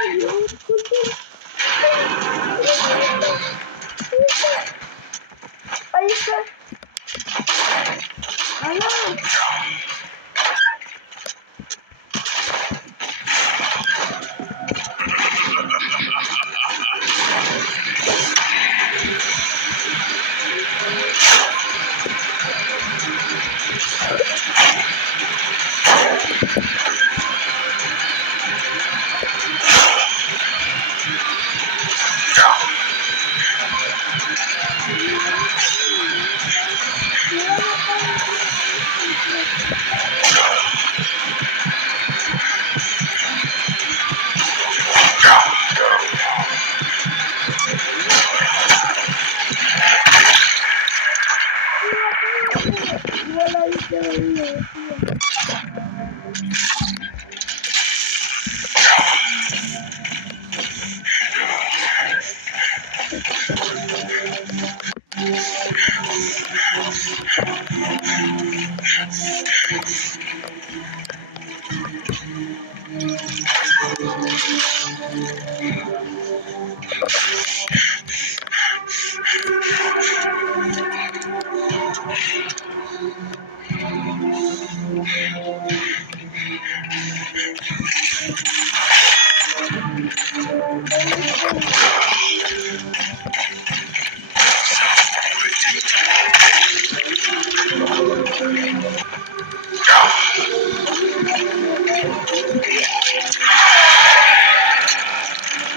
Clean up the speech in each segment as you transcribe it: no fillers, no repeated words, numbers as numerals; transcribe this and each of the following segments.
Ayun, kurtul. Ayos ka. Alam. Wala yung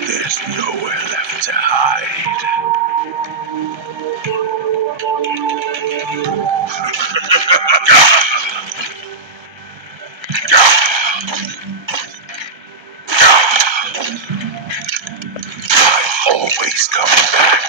There's nowhere left to hide. Always come back.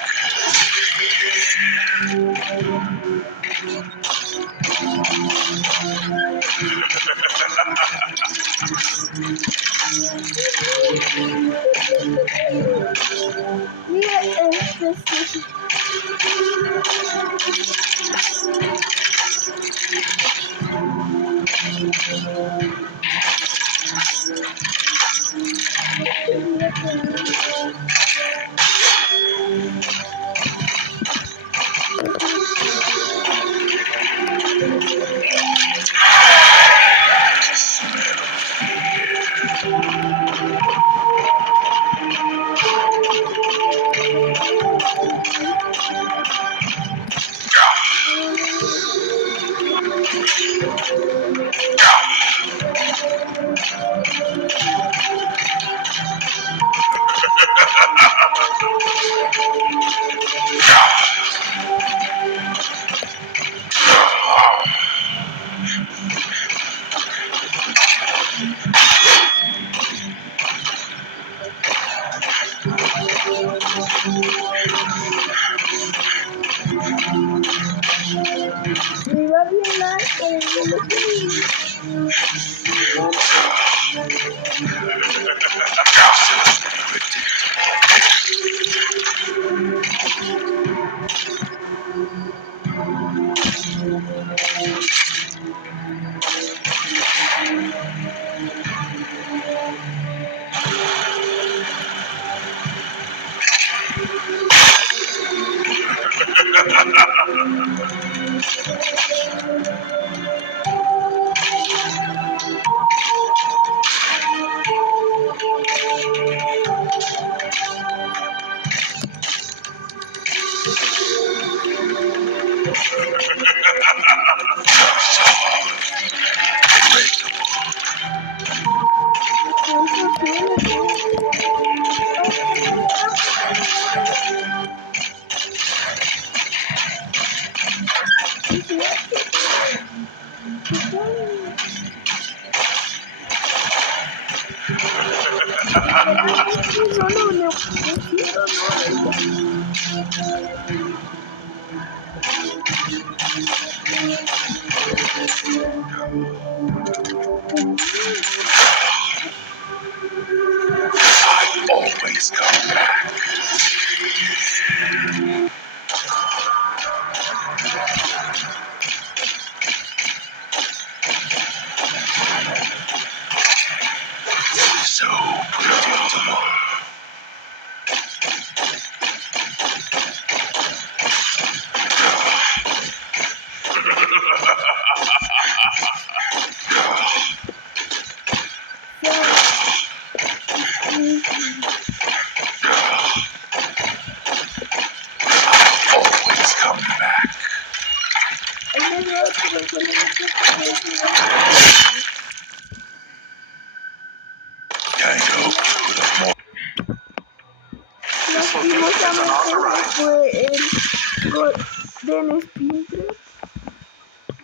Always come back. So Tango with a more. Lastimosamente fue el Golden Spintrap,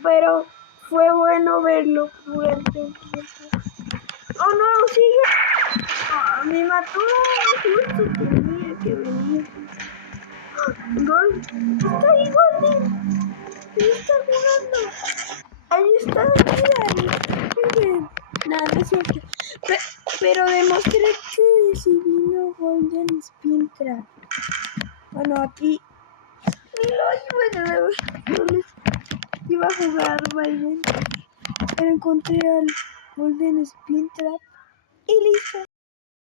pero fue bueno verlo durante el tiempo. ¡Oh no! ¡Sigue! ¡Ah, me mató! Justo tenía que venir. ¡Gol! ¡Está ahí, Golden! ¡Se está jugando! Ahí está, mira. Muy bien. Nada, no es cierto. Pero demostré que si vino Golden Spintrap. Bueno, aquí iba a jugar Byron, pero encontré al Golden Spintrap y listo.